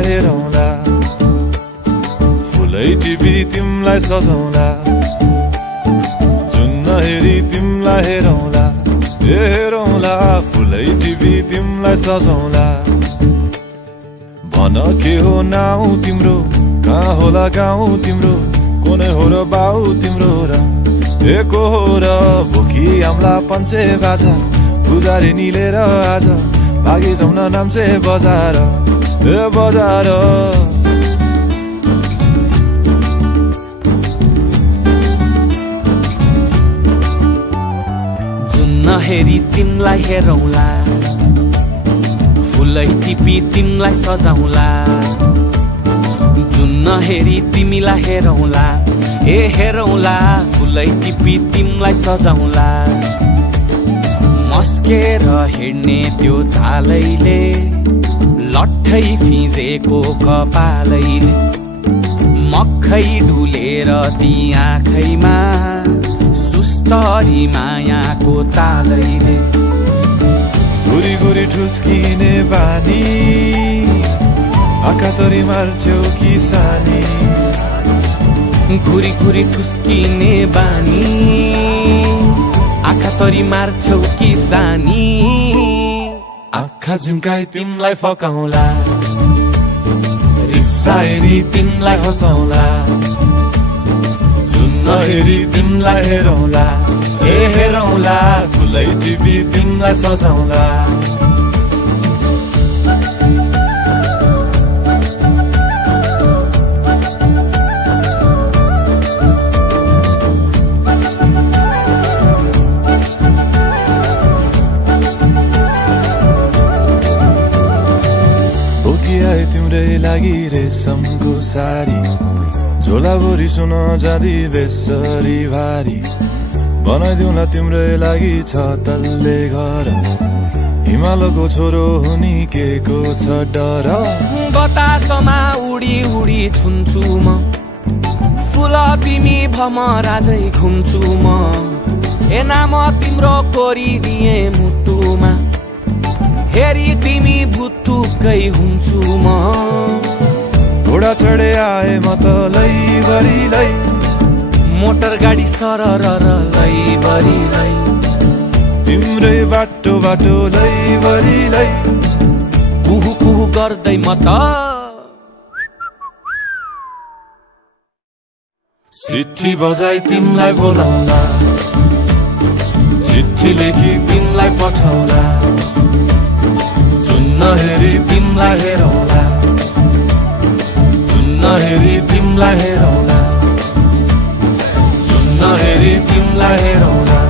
तिमलाई हेरौँला, फुलै टिपी तिमलाई सजाउँला, जुन नहेरी तिमलाई हेरौँला, हेरौँला, फुलै टिपी तिमलाई सजाउँला। भन के हो नाउ तिम्रो, कहाँ होला गाउँ तिम्रो, कोने हो र बाउ तिम्रो र को हो र भोकी आम्ला पञ्चे बाजा पुजारी निलेर आज भागी जाउन नाम्चे बजार बजार। जुन नहेरी तिमलाई हेरौँला, फुलै टिपी तिमलाई सजाउँला, जुन नहेरी तिमीलाई हेरौँला, हेरौँला, फुलै टिपी तिमलाई सजाउँला। मस्केर हिँड्ने त्यो चालैले, लट्ठै फिजेको कपालैले, मक्खै डुलेर ती आँखैमा सुस्तरी मायाको तालैले। गुरी गुरी ठुस्किने बानी, आँखा तरी मार्छौ कि सानी, घुरी घुरी ठुस्किने बानी, आँखा तरी मार्छौ कि सानी। आँखा झुम्काई तिमलाई फकाउँला, रिसाएरी तिमलाई हँसाउँला, जुन नहेरी तिमलाई हेरौँला, हेरौँला, फुलै टिपी तिमलाई सजाउँला। आए तिम्रै लागि रेशमको सारी, झोलाभरि सुन जाँदी बेसरी भारी, बनाइदिउँला तिम्रै लागि छ तल्ले घर, हिमालको छोरो हुनी के को छ डर। बतासमा उडी उडी छुन्छु म, फुल तिमी भमरा झै घुम्छु म, नाम तिम्रो कोरिदिए मुटुमा, हेरी तिमी भुत्तुकै हुन्छु म। घोडा चढे आए म त लैभरि लै, मोटर गाडी सरर लैभरि लै, तिम्रै बाटो बाटो लैभरि लै, कुहु कुहु गर्दै म त चिट्ठी बजाई तिमलाई बोलाउँला, चिट्ठी लेखी तिमलाई पठाउँला, जुन नहेरी तिमलाई हेरौँला, जुन नहेरी तिमलाई हेरौँला, जुन नहेरी तिमलाई हेरौँला।